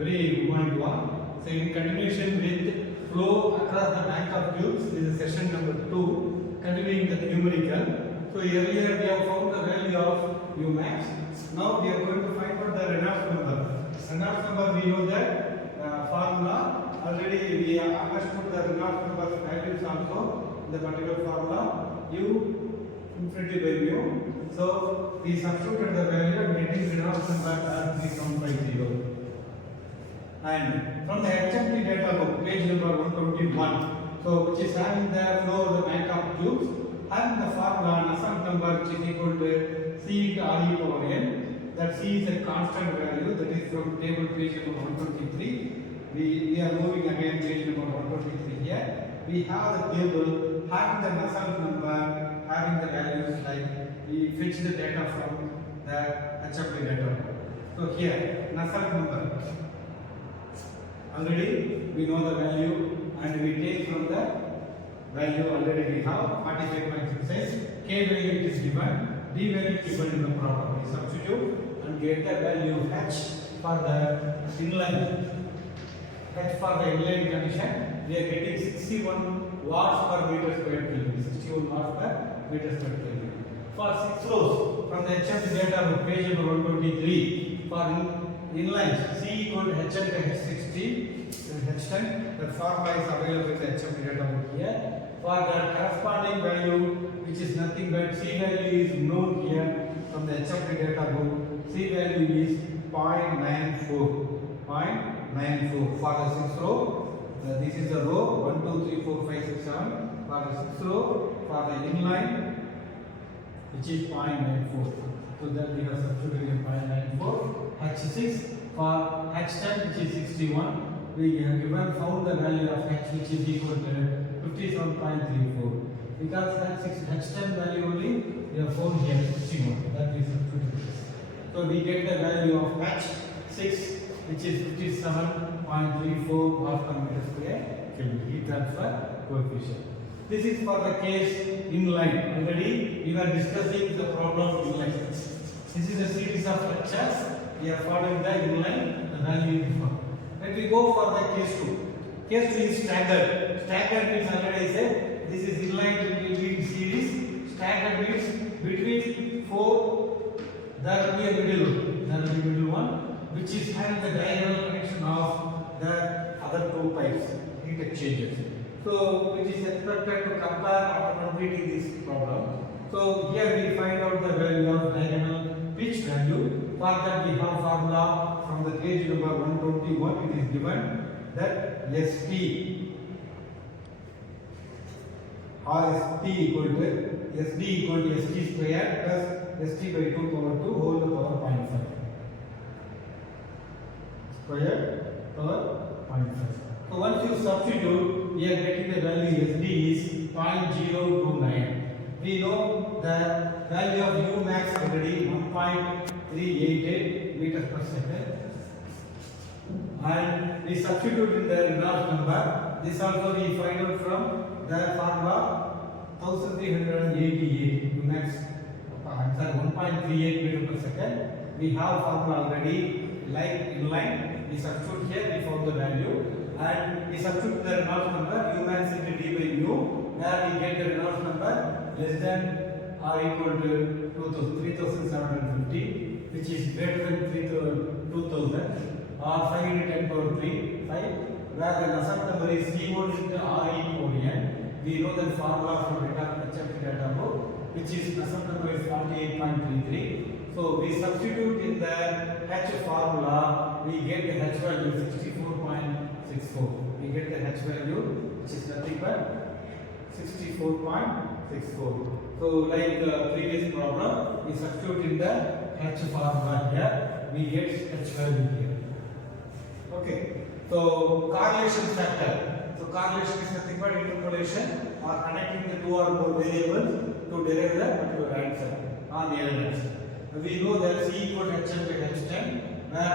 very important one. So in continuation with flow across the bank of tubes, this is session number 2, continuing the numerical. So earlier we have found the value of Umax. Now we are going to find out the Reynolds number. Reynolds number, we know that formula. Already we have understood the Reynolds number values also in the particular formula. U infinity by mu. So we substituted the value and getting Reynolds number as 3750. And from the HMT data book, page number 121, so which is having the flow of the bank of tubes, having the formula Nusselt number which is equal to C into R e power n, that C is a constant value, that is from table page number 123. We are moving again page number 123 here. We have the table having the Nusselt number, having the values like we fetch the data from the HMT data book. So here, Nusselt number. Already we know the value and we take from the value already we have 45.66. K value it is given, D value is given in the problem. We substitute and get the value H for the inline. H for the inline condition, we are getting 61 watts per meter square Kelvin. 61 watts per meter square Kelvin. For 6 flows from the HMT data book, page number 123, for inline C equal to HL to H60 H10, that formula is available in the HMT data book here. For the corresponding value, which is nothing but C value is known here from the HMT data book. C value is 0.94. 0.94 for the 6th row. This is the row 1, 2, 3, 4, 5, 6, 7. For the 6th row, for the inline, which is 0.94. So that we have substituted 0.94. H6 for H10, which is 61. We have given found the value of H, which is equal to 57.34. Because that H10 value only we have found here 61. That we substituted. So we get the value of H6, which is 57.34 watts per meter square Kelvin. Heat transfer coefficient. This is for the case inline. Already we were discussing the problem inline. This is a series of lectures. We are following the inline, the value is found. When we go for the case 2. Case 2 is staggered. Staggered means already I said this is inline between series. Staggered means between 4 there will be a middle one which is having the diagonal connection of the other 2 pipes, heat exchangers. So it is expected to compare after completing this problem. So here we find out the value of diagonal pitch value. For that we have formula from the page number 121. It is given that ST or ST equal to SD equal to ST square plus ST by 2 power 2 whole to power 0.5. Square power 0.5. So once you substitute, we are getting the value SD is 0.029. We know the value of Umax already 1.388 meters per second. And we substitute in the Reynolds number. This also we find out from the formula 1388 Umax answer 1.38 meters per second. We have formula already like inline. We substitute here, we found the value. And we substitute the Reynolds number Umax into D by mu, where we get the Reynolds number less than or equal to 3750, which is greater than 2000 or 5 into 10 power 3, 5, where the Nusselt number is C1 into R e power n. We know the formula from HMT data book, which is Nusselt number is 48.33. So we substitute in the H formula, we get the H value 64.64. We get the H value, which is nothing but 64.64. So like the previous problem, we substitute in the H formula here, we get H value here. Okay. So correlation factor. So correlation is nothing but interpolation or connecting the 2 or more variables to derive the particular answer on the elements. We know that C equal to HM by H10, where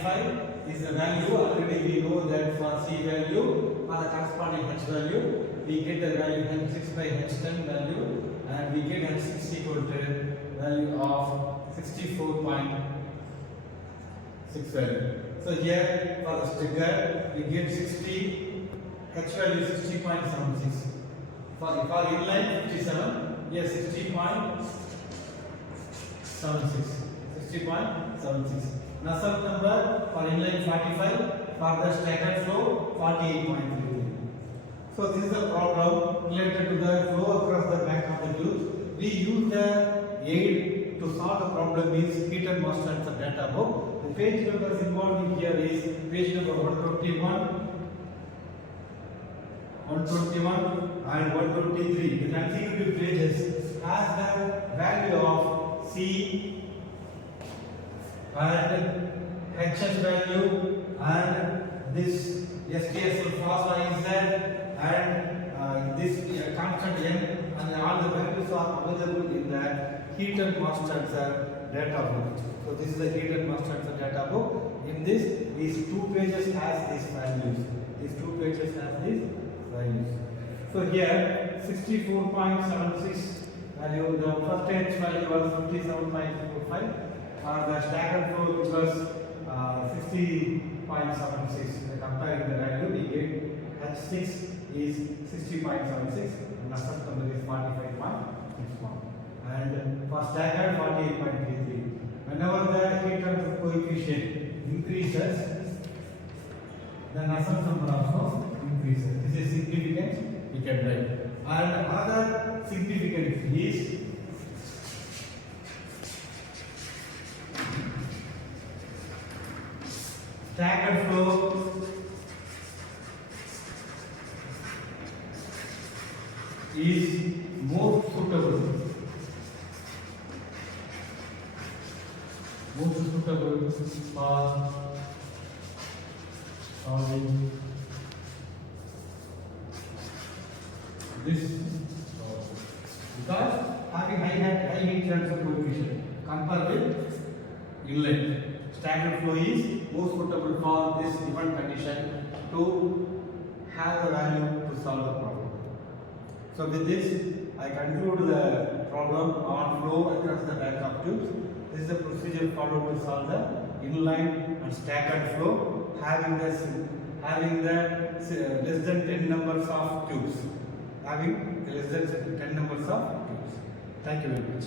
0.95 is the value. Already we know that for C value or the corresponding H value, we get the value H6 by H10 value, and we get H6 equal to value of 64.6 value. So here for the sticker we get 60, H value 60.76. For inline 57, here 60.76. 60.76. Nusselt number for inline 45, for the staggered flow 48.33. So this is the problem related to the flow across the back of the tube. We use the aid to solve the problem is heat and mass transfer data book. The page numbers involved in here is page number 121, 121 and 123. The consecutive pages has the value of C and HS value and this STSL phosphine Z and this constant N, and all the values are available in the heat and mass transfer data book. So this is the heat and mass transfer data book. In this, these two pages has these values. These two pages has these values. So here 64.76 value, the first H value was 57.45. The staggered flow it was 60.76. Comparing the value, we get H6 is 60.76 and Nusselt number is 45.61 and for staggered 48.33. Whenever the heat transfer coefficient increases, the Nusselt number also increases. This is significant, we can write. And another significance is staggered flow is more suitable for solving this because having high heat transfer coefficient compared with inlet. Staggered flow is more suitable for this given condition to have the value to solve the problem. So with this, I conclude the problem on flow across the back of tubes. This is the procedure followed to solve the inline and staggered flow having the less than 10 numbers of tubes. Having less than 10 numbers of tubes. Thank you very much.